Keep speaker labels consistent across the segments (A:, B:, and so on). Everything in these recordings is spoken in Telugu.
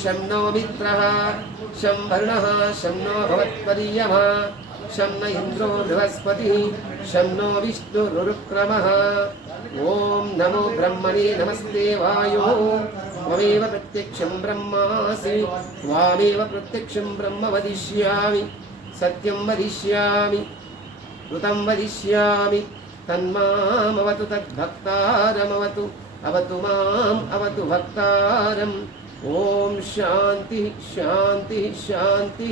A: शं नो मित्रः शं वर्णः शं नो भवत्पदीयमः शं न इन्द्रो बृहस्पतिः शं नो विष्णुरुक्रमः ॐ नमो ब्रह्मणे नमस्ते वायुः त्वमेव प्रत्यक्षं ब्रह्मासि त्वामेव प्रत्यक्षं ब्रह्म वदिष्यामि सत्यं वदिष्यामि ऋतं वदिष्यामि तन्मामवतु तद्भक्तारमवतु अवतु माम् अवतु भक्तारम् ఓం శాంతి శాంతి శాంతి.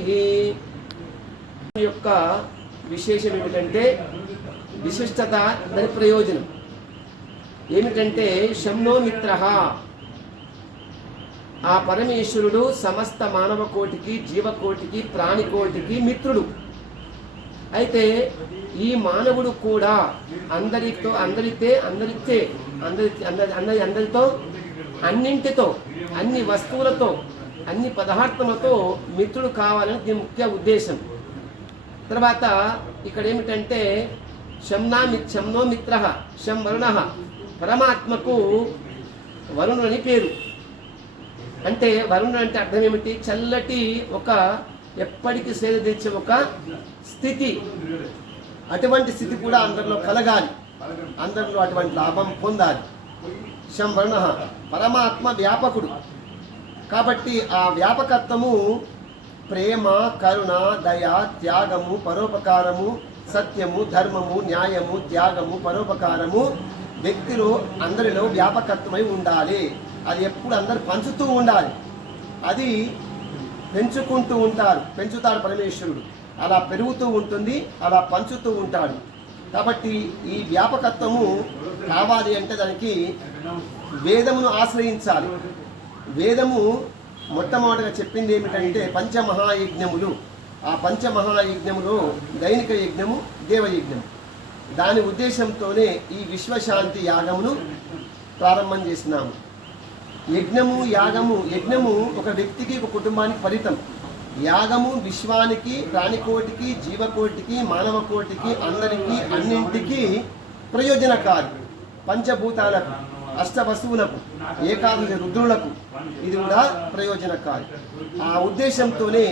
A: యొక్క విశేషం ఏమిటంటే విశిష్టత దాని ప్రయోజనం. ఏమిటంటే శంనో మిత్ర. ఆ పరమేశ్వరుడు సమస్త మానవ కోటికి జీవకోటికి ప్రాణికోటికి మిత్రుడు. అయితే ఈ మానవుడు కూడా అందరితో అందరితే అందరితే అందరి అందరి అందరితో అన్నింటితో అన్ని వస్తువులతో అన్ని పదార్థములతో మిత్రుడు కావాలని దీని ముఖ్య ఉద్దేశం. తర్వాత ఇక్కడ ఏమిటంటే శంనా శమ్నో శంనో మిత్ర శం వరుణ పరమాత్మకు వరుణుడు అని పేరు. అంటే వరుణుడు అంటే అర్థం ఏమిటి? చల్లటి ఒక ఎప్పటికీ సేద తెచ్చే ఒక స్థితి. అటువంటి స్థితి కూడా అందరిలో కలగాలి. అందరిలో అటువంటి లాభం పొందాలి. శం పరమాత్మ వ్యాపకుడు. కాబట్టి ఆ వ్యాపకత్వము ప్రేమ కరుణ దయ త్యాగము పరోపకారము సత్యము ధర్మము న్యాయము త్యాగము పరోపకారము వ్యక్తిలో అందరిలో వ్యాపకత్వమై ఉండాలి. అది ఎప్పుడు అందరు పంచుతూ ఉండాలి. అది పెంచుకుంటూ ఉంటారు. పెంచుతాడు పరమేశ్వరుడు. అలా పెరుగుతూ ఉంటుంది అలా పంచుతూ ఉంటాడు. కాబట్టి ఈ వ్యాపకత్వము కావాలి అంటే దానికి వేదమును ఆశ్రయించాలి. వేదము మొట్టమొదటిగా చెప్పింది ఏమిటంటే పంచమహాయజ్ఞములు. ఆ పంచమహాయజ్ఞములో దైనిక యజ్ఞము దేవయజ్ఞము. దాని ఉద్దేశంతోనే ఈ విశ్వశాంతి యాగమును ప్రారంభం చేసినాము యజ్ఞము యాగము యజ్ఞము ఒక వ్యక్తికి ఒక కుటుంబానికి ఫలితం. యాగము విశ్వానికి ప్రాణికోటికి జీవకోటికి మానవ కోటికి అందరికీ అన్నింటికీ ప్రయోజనకారి పంచభూతాలకు అష్టవస్తువులకు ఏకాదశి రుద్రులకు ఇది కూడా ప్రయోజనకారి. ఆ ఉద్దేశంతోనే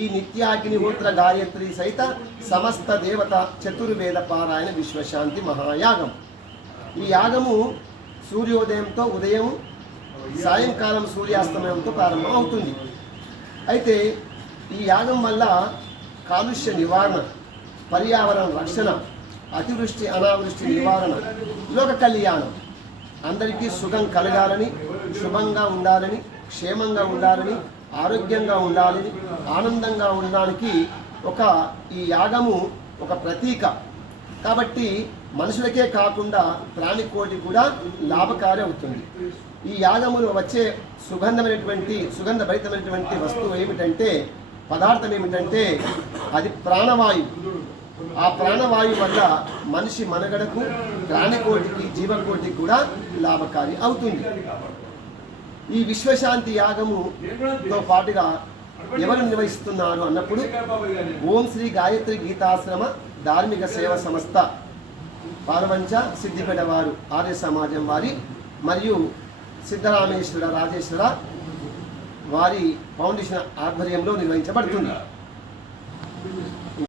A: ఈ నిత్యాగ్నిహోత్ర గాయత్రి సహిత సమస్త దేవత చతుర్వేద పారాయణ విశ్వశాంతి మహాయాగం. ఈ యాగము సూర్యోదయంతో ఉదయం సాయంకాలం సూర్యాస్తమయంతో ప్రారంభం అవుతుంది అయితే ఈ యాగం వల్ల కాలుష్య నివారణ పర్యావరణ రక్షణ అతివృష్టి అనావృష్టి నివారణ లోక కళ్యాణం. అందరికీ సుఖం కలగాలని శుభంగా ఉండాలని క్షేమంగా ఉండాలని ఆరోగ్యంగా ఉండాలని ఆనందంగా ఉండడానికి ఒక ఈ యాగము ఒక ప్రతీక. కాబట్టి మనుషులకే కాకుండా ప్రాణికోటి కూడా లాభకారి అవుతుంది. ఈ యాగములో వచ్చే సుగంధమైనటువంటి సుగంధభరితమైనటువంటి వస్తువు ఏమిటంటే పదార్థం ఏమిటంటే అది ప్రాణవాయువు. ఆ ప్రాణవాయువు వల్ల మనిషి మనగడకు ప్రాణికోటికి జీవకోటికి కూడా లాభకారి అవుతుంది. ఈ విశ్వశాంతి యాగముతో పాటుగా ఎవరు నిర్వహిస్తున్నారు అన్నప్పుడు ఓం శ్రీ గాయత్రి గీతాశ్రమ ధార్మిక సేవ సంస్థ పారవంచ సిద్దిపేట వారు ఆర్య సమాజం వారి మరియు సిద్ధరామేశ్వర రాజేశ్వర వారి ఫౌండేషన్ ఆధ్వర్యంలో నిర్వహించబడుతుంది.